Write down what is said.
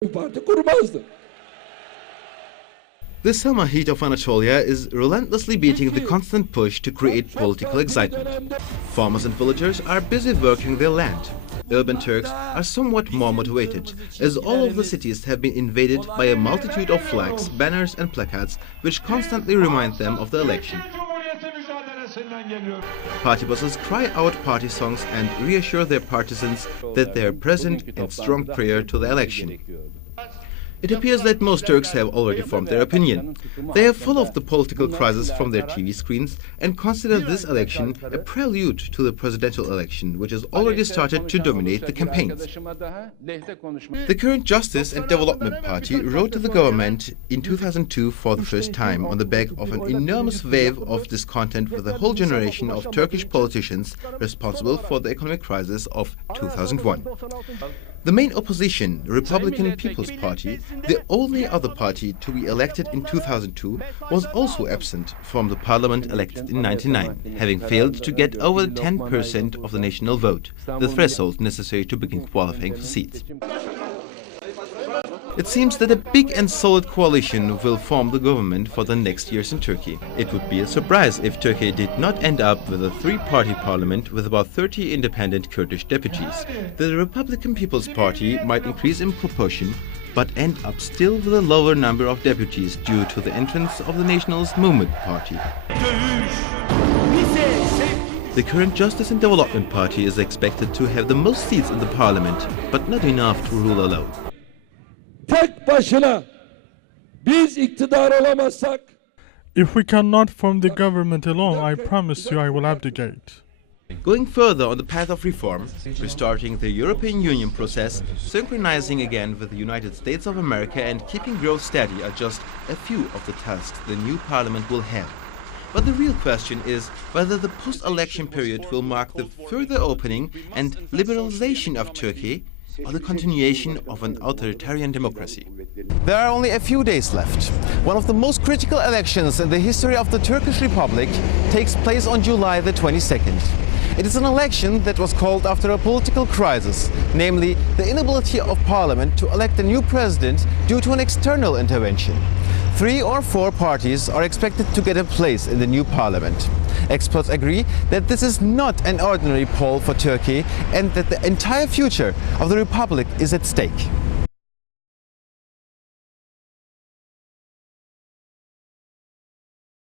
parti kurmazdı. The summer heat of Anatolia is relentlessly beating the constant push to create political excitement. Farmers and villagers are busy working their land. Urban Turks are somewhat more motivated, as all of the cities have been invaded by a multitude of flags, banners and placards which constantly remind them of the election. Party bosses cry out party songs and reassure their partisans that they are present in strong prayer to the election. It appears that most Turks have already formed their opinion. They are full of the political crisis from their TV screens and consider this election a prelude to the presidential election, which has already started to dominate the campaigns. The current Justice and Development Party wrote to the government in 2002 for the first time on the back of an enormous wave of discontent with a whole generation of Turkish politicians responsible for the economic crisis of 2001. The main opposition, Republican People's Party, the only other party to be elected in 2002, was also absent from the parliament elected in 1999, having failed to get over 10% of the national vote, the threshold necessary to begin qualifying for seats. It seems that a big and solid coalition will form the government for the next years in Turkey. It would be a surprise if Turkey did not end up with a three-party parliament with about 30 independent Kurdish deputies. The Republican People's Party might increase in proportion, but end up still with a lower number of deputies due to the entrance of the Nationalist Movement Party. The current Justice and Development Party is expected to have the most seats in the parliament, but not enough to rule alone. Tek başına biz iktidar olamazsak, if we cannot form the government alone, I promise you I will abdicate. Going further on the path of reform, restarting the European Union process, synchronizing again with the United States of America and keeping growth steady are just a few of the tasks the new parliament will have. But the real question is whether the post-election period will mark the further opening and liberalization of Turkey or the continuation of an authoritarian democracy. There are only a few days left. One of the most critical elections in the history of the Turkish Republic takes place on July the 22nd. It is an election that was called after a political crisis, namely the inability of parliament to elect a new president due to an external intervention. 3 or 4 parties are expected to get a place in the new parliament. Experts agree that this is not an ordinary poll for Turkey and that the entire future of the republic is at stake.